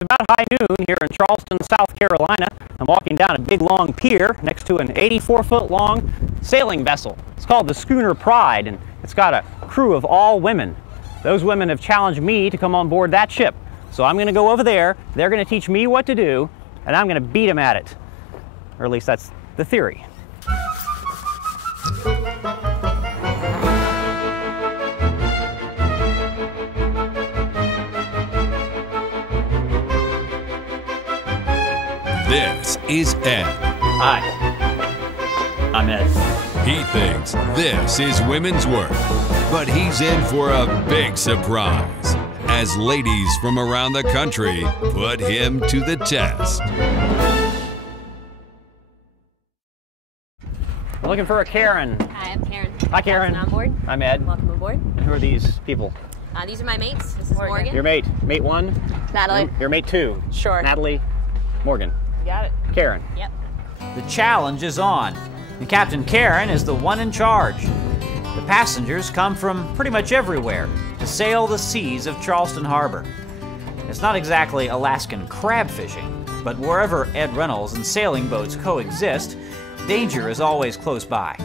It's about high noon here in Charleston, South Carolina. I'm walking down a big long pier next to an 84-foot long sailing vessel. It's called the Schooner Pride, and it's got a crew of all women. Those women have challenged me to come on board that ship. So I'm going to go over there, they're going to teach me what to do, and I'm going to beat them at it. Or at least that's the theory. This is Ed. Hi, I'm Ed. He thinks this is women's work, but he's in for a big surprise as ladies from around the country put him to the test. We're looking for a Karen. Hi, I'm Karen. Hi, Karen. On board. I'm Ed. Welcome aboard. And who are these people? These are my mates. This is Morgan. Your mate. Mate one? Natalie. Your mate two? Sure. Natalie. Morgan. Got it. Karen. Yep. The challenge is on, and Captain Karen is the one in charge. The passengers come from pretty much everywhere to sail the seas of Charleston Harbor. It's not exactly Alaskan crab fishing, but wherever Ed Reynolds and sailing boats coexist, danger is always close by.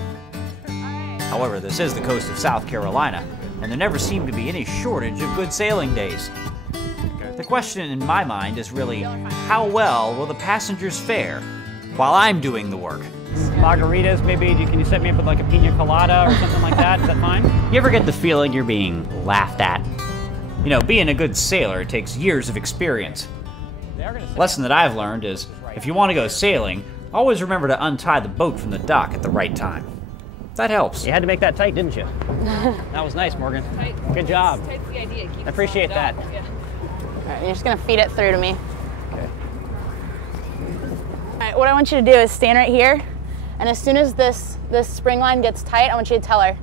However, this is the coast of South Carolina, and there never seem to be any shortage of good sailing days. The question in my mind is really, how well will the passengers fare while I'm doing the work? Margaritas, maybe. Can you set me up with like a pina colada or something like that? Is that fine? You ever get the feeling you're being laughed at? You know, being a good sailor takes years of experience. Lesson that I've learned is, if you want to go sailing, always remember to untie the boat from the dock at the right time. That helps. You had to make that tight, didn't you? That was nice, Morgan. Good job. I appreciate that. All right, you're just gonna feed it through to me. Okay. All right, what I want you to do is stand right here, and as soon as this spring line gets tight, I want you to tell her.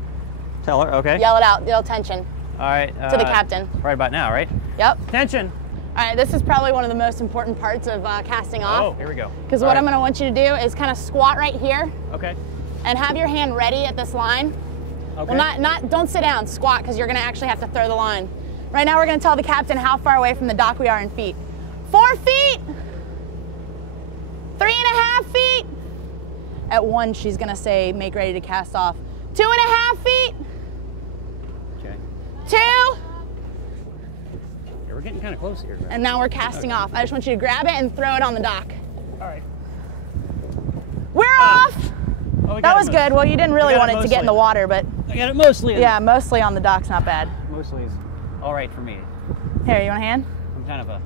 Tell her, okay. Yell it out, yell tension. All right. To the captain. Right about now, right? Yep. Tension. All right, this is probably one of the most important parts of casting off. Oh, here we go. Because what I'm gonna want you to do is kind of squat right here, Okay. and have your hand ready at this line. Okay. Well, don't sit down, squat, because you're gonna actually have to throw the line. Right now we're gonna tell the captain how far away from the dock we are in feet. 4 feet! 3.5 feet! At 1, she's gonna say, make ready to cast off. 2.5 feet! Okay. 2! Yeah, we're getting kind of close here. Right? And now we're casting off. I just want you to grab it and throw it on the dock. All right. We're off! Oh, That was good. Well, you didn't really want it to get in the water, but I got it mostly. yeah, mostly on the dock's not bad. Mostly is all right for me. Here, you want a hand? I'm kind of a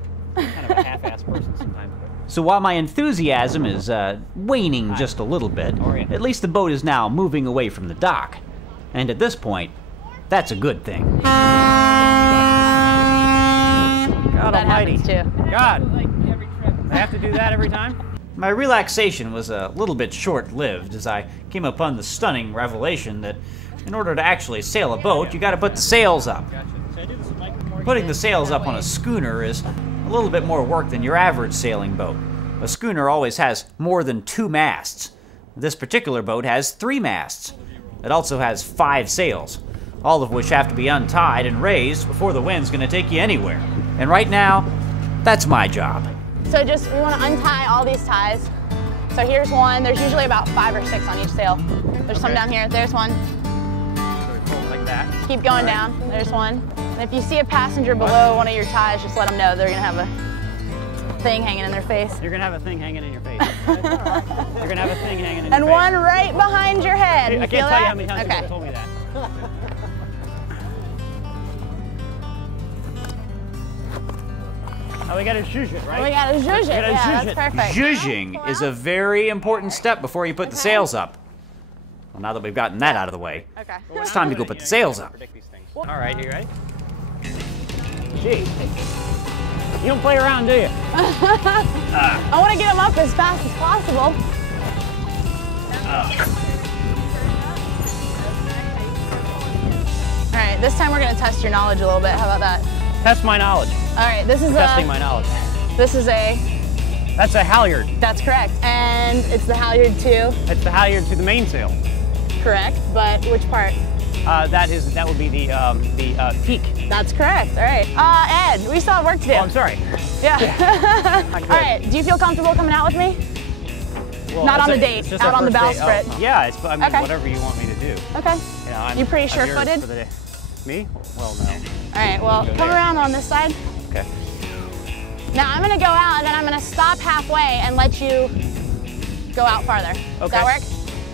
half-ass person sometimes. So while my enthusiasm is waning just a little bit, at least the boat is now moving away from the dock. And at this point, that's a good thing. God That almighty. happens too. God. I have to do that every time? My relaxation was a little bit short-lived as I came upon the stunning revelation that in order to actually sail a boat, you gotta put the sails up. Putting the sails up on a schooner is a little bit more work than your average sailing boat. A schooner always has more than 2 masts. This particular boat has 3 masts. It also has 5 sails, all of which have to be untied and raised before the wind's gonna take you anywhere. And right now, that's my job. So we want to untie all these ties. So here's one. There's usually about 5 or 6 on each sail. There's some down here. There's one. Like that. Keep going down. There's one. And if you see a passenger below one of your ties, just let them know they're going to have a thing hanging in their face. You're going to have a thing hanging in your face. You're going to have a thing hanging in your face. And one right behind your head. I can't tell you how many times Okay. you've told me that. Oh, we got to zhuzh it, right? We got to zhuzh it. Yeah, that's perfect. Zhuzhing is a very important step before you put the sails up. Well, now that we've gotten that out of the way, Okay. it's time to go put the sails up. All right, you ready? Gee, you don't play around, do you? I want to get them up as fast as possible. All right, this time we're going to test your knowledge a little bit. How about that? Test my knowledge. All right, this is Testing my knowledge. This is That's a halyard. That's correct. And it's the halyard too. It's the halyard to the mainsail. Correct, but which part? That would be the peak. That's correct. All right. Ed, we still have work to do. Oh, I'm sorry. Yeah. All right. Do you feel comfortable coming out with me? Well, Not on the it's date, just out our on the first bowsprit. date. Oh, yeah, I mean, Okay. whatever you want me to do. Okay. You know, You pretty I'm yours sure-footed? for the day. Me? Well, no. All right. Well, Go come there. around on this side. Okay. Now I'm gonna go out and then I'm gonna stop halfway and let you go out farther. Does that Okay. work?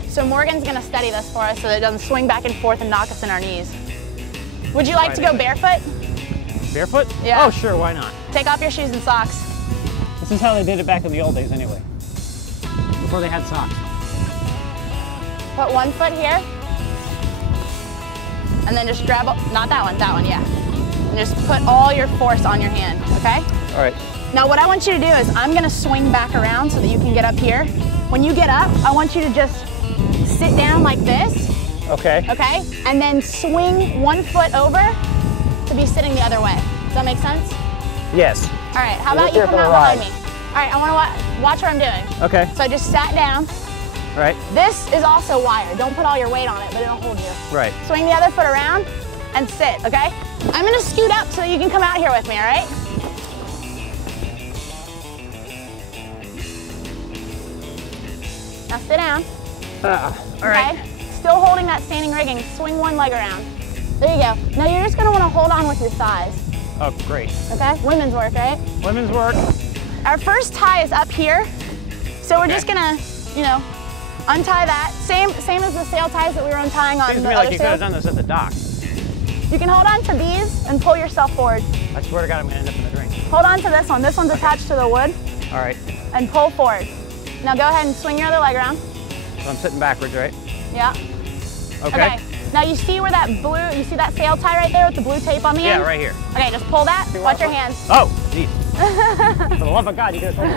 So Morgan's gonna steady this for us so that it doesn't swing back and forth and knock us in our knees. Would you like to go barefoot? Barefoot? Yeah. Oh, sure, why not? Take off your shoes and socks. This is how they did it back in the old days anyway. Before they had socks. Put one foot here. And then just grab, not that one, yeah. And just put all your force on your hand, okay? All right. Now what I want you to do is I'm gonna swing back around so that you can get up here. When you get up, I want you to just sit down like this, Okay. okay? And then swing one foot over to be sitting the other way. Does that make sense? Yes. All right, how about you come out behind me? All right, I wanna watch what I'm doing. Okay. So I just sat down. Right. This is also wired. Don't put all your weight on it, but it'll hold you. Right. Swing the other foot around and sit, okay? I'm gonna scoot up so that you can come out here with me, all right? Now sit down. All right. Okay? Still holding that standing rigging. Swing one leg around. There you go. Now you're just gonna wanna hold on with your thighs, Oh, great. okay? Women's work, right? Women's work. Our first tie is up here. So we're just gonna, you know, untie that. Same as the sail ties that we were untying on Seems the to me other like you could have sails. done this at the dock. You can hold on to these and pull yourself forward. I swear to God, I'm gonna end up in the drink. Hold on to this one. This one's attached to the wood. All right. And pull forward. Now go ahead and swing your other leg around. So I'm sitting backwards, right? Yeah. Okay. Now you see where that blue, you see that sail tie right there with the blue tape on the end? Yeah, right here. Okay, just pull that. Watch your hands. Oh, geez. For the love of God, you could have told me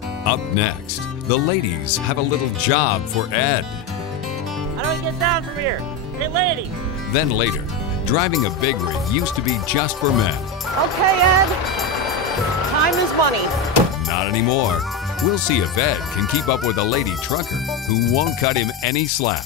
that. Up next, the ladies have a little job for Ed. How do we get down from here? Hey, lady. Then later, driving a big rig used to be just for men. Okay, Ed. Time is money. Not anymore. We'll see if Ed can keep up with a lady trucker who won't cut him any slack.